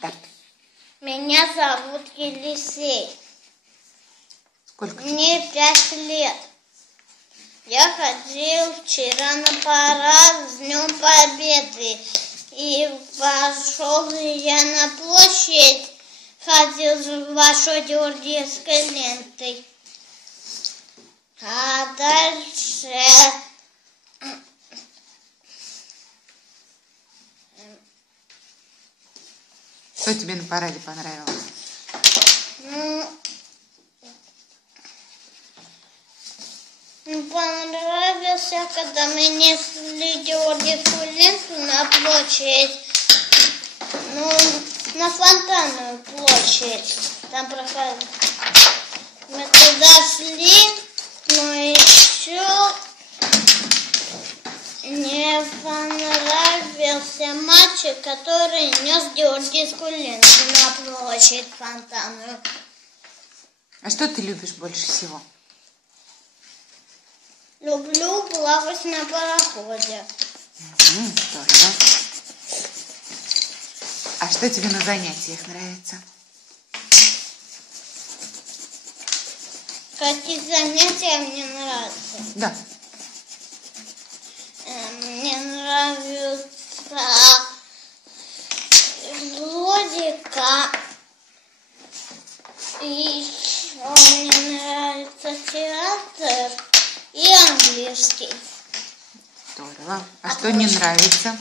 Так. Меня зовут Елисей. Сколько тебе? Мне 5 лет. Я ходил вчера на парад с Днем Победы. И пошел я на площадь, ходил с большой георгиевской лентой. А дальше... Что тебе на параде понравилось? Понравился, когда мы несли георгиевскую ленту на площадь, на Фонтанную площадь. Там проходили. Мы туда шли, но еще мне понравился мальчик, который нес георгиевскую ленту на площадь Фонтанную. А что ты любишь больше всего? Люблю плавать на пароходе. Здорово. А что тебе на занятиях нравится? Какие занятия мне нравятся? Да. Мне нравится логика. И еще мне нравится театр и английский. Здорово. А что не нравится?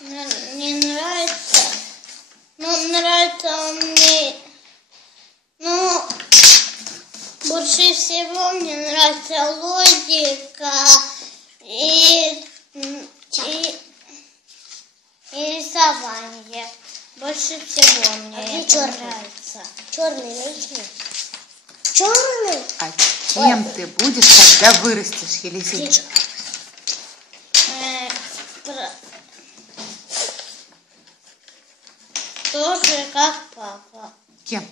Не нравится. Нравится мне... больше всего мне нравится логика и рисование. Больше всего мне это нравится. Черный лишний. Черный? А кем ты будешь, когда вырастешь, Елисей? Тоже как папа. Кем?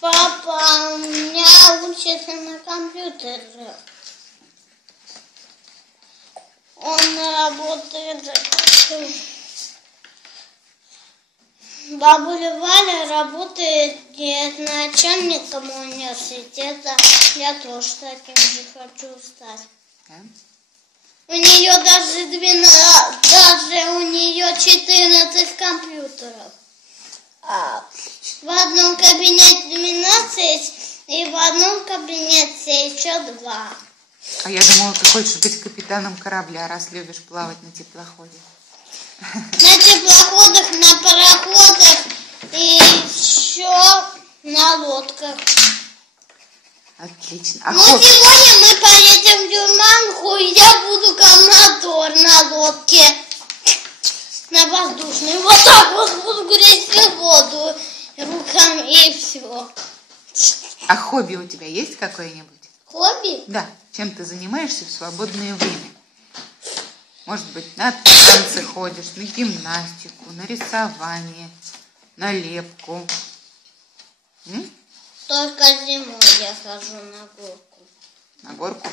Папа у меня учится на компьютере. Он работает... Бабуля Валя работает начальником университета. Я тоже таким же хочу стать. Да? У нее даже у нее 14 компьютеров. В одном кабинете 12 и в одном кабинете еще 2. А я думала, ты хочешь быть капитаном корабля, раз любишь плавать на теплоходе. На теплоходах, на пароходах и еще на лодках. Отлично. Сегодня мы поедем в Юрманку, и я буду командор на лодке. На воздушной. Вот так вот буду греть воду руками и все. А хобби у тебя есть какое-нибудь? Хобби? Да. Чем ты занимаешься в свободное время? Может быть, на танцы ходишь, на гимнастику, на рисование, на лепку. Только зимой я хожу на горку. На горку?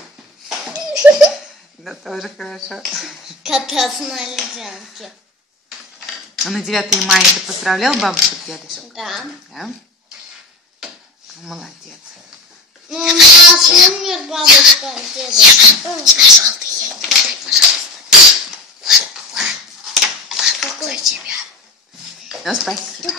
Да, тоже хорошо. Кататься на ледянке. А на 9 мая ты поздравлял бабушек, дедушек? Да. Да? Молодец. У нас умер бабушка, дедушка. Желтый ей, пожалуйста. Какой у тебя? Ну, спасибо.